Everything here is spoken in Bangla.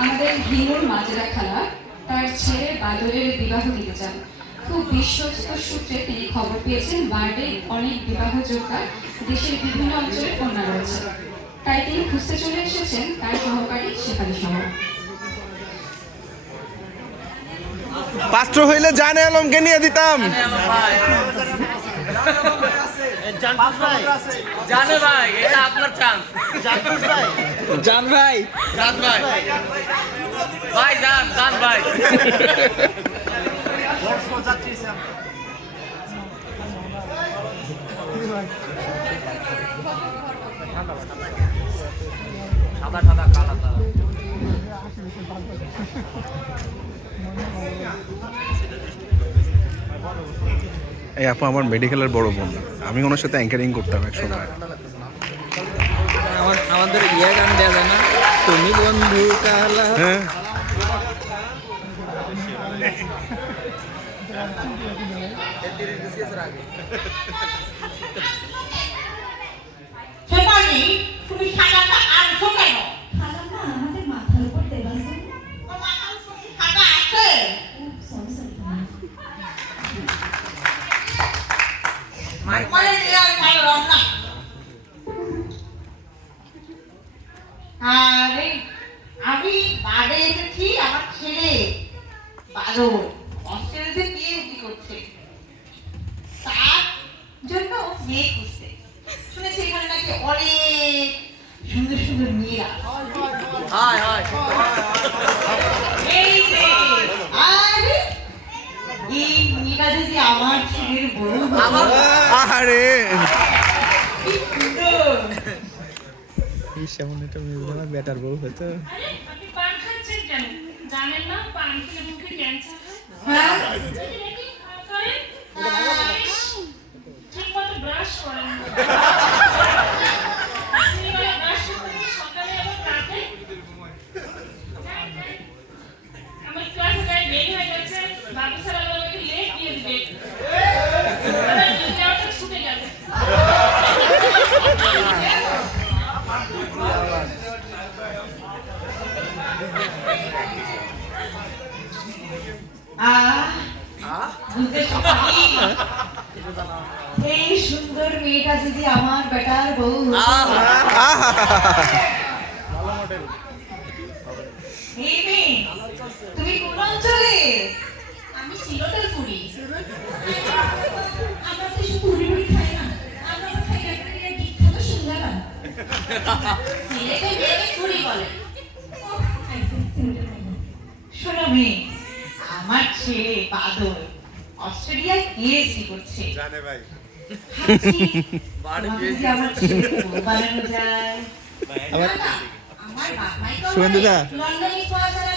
আমাদের হিমুর মাজরা খালা তার ছেলে বাদরের বিবাহ দিতে চান। খুব বিশ্বস্ত সূত্রে তিনি খবর পেয়েছেন বার্ডে অনেক বিবাহযোগ্যা দেশের বিভিন্ন অঞ্চলে কন্যা রয়েছে, তাই তিনি খুঁজতে চলে এসেছেন তার সহকারী শেফালি সহ। পাত্র হইলে জানে আলমকে নিয়ে দিতাম। জানে ভাই, এটা আপনার চান্স। জান ভাই, জান ভাই, ভাই জান জান ভাই। সাদা সাদা কালা কালা। এই আপু আমার মেডিকেলের বড় বোন, আমি ওনার সাথে অ্যাঙ্কারিং করতাম এক সময়। আমাদের ইয়ে গান দেওয়া যায় না, তুমি বন্ধু কালা। হ্যাঁ, শেফালি, তুমি সাদাটা আনছো কেন? খালাম্মা আমাদের মাথার উপর দেওয়া আছে। তোমার মাথার উপর কি সাদা আছে? সরি সরি মানে নিয়ে আর পারলাম না। আরে আমি বাড়ি এসেছি, আমার ছেলে বাদর অস্ট্রেলিয়াতে পিএইচডি করছে, তার জন্য মেয়ে খুঁজছে। শুনেছি এখানে নাকি অনেক সুন্দর সুন্দর মেয়েরা। High high. এই যে আরে এই মেয়েটা যদি আমার ছেলের বউ হয়, আরে কি সুন্দর। সেমন একটা মেয়ে বেটার বউ হতো। আরে আপনি পান খাচ্ছেন কেন? জানেন না পান খেলে মুখে ক্যান্সার হয়? হ্যাঁ যদি দেখি করেন, ঠিকমতো ব্রাশ করেন না। আপনি বলে brush করেন সকালে এবং রাতে। আমার ক্লাসে প্রায় দেরি হয়ে যাচ্ছে, বাবু স্যার আবার আমাকে লেট দিয়ে দিবে। আমার যাওয়াটা ছুটে যাবে। বুঝতে পারি এই সুন্দর মেয়েটা যদি আমার বেটার বউ হতো। এই মেয়ে, তুমি কোন অঞ্চলে? আমি সিলেটের পুরি। আমরা তো শুধু পুরি পুরি খাই না, আমরা খাই একটা বিখ্যাত সিঙ্গারা। সিলেটে মেয়েকে পুরি বলে। শোনো মেয়ে, আমার ছেলে বাদর অস্ট্রেলিয়ায় পিএইচডি করছে। জানে ভাই, ভাবছি, তোমাকে যদি আমার ছেলে বউ বানানো যায়। আমার বাবাই তো সুগন্ধিতা। লন্ডনে পড়াশোনা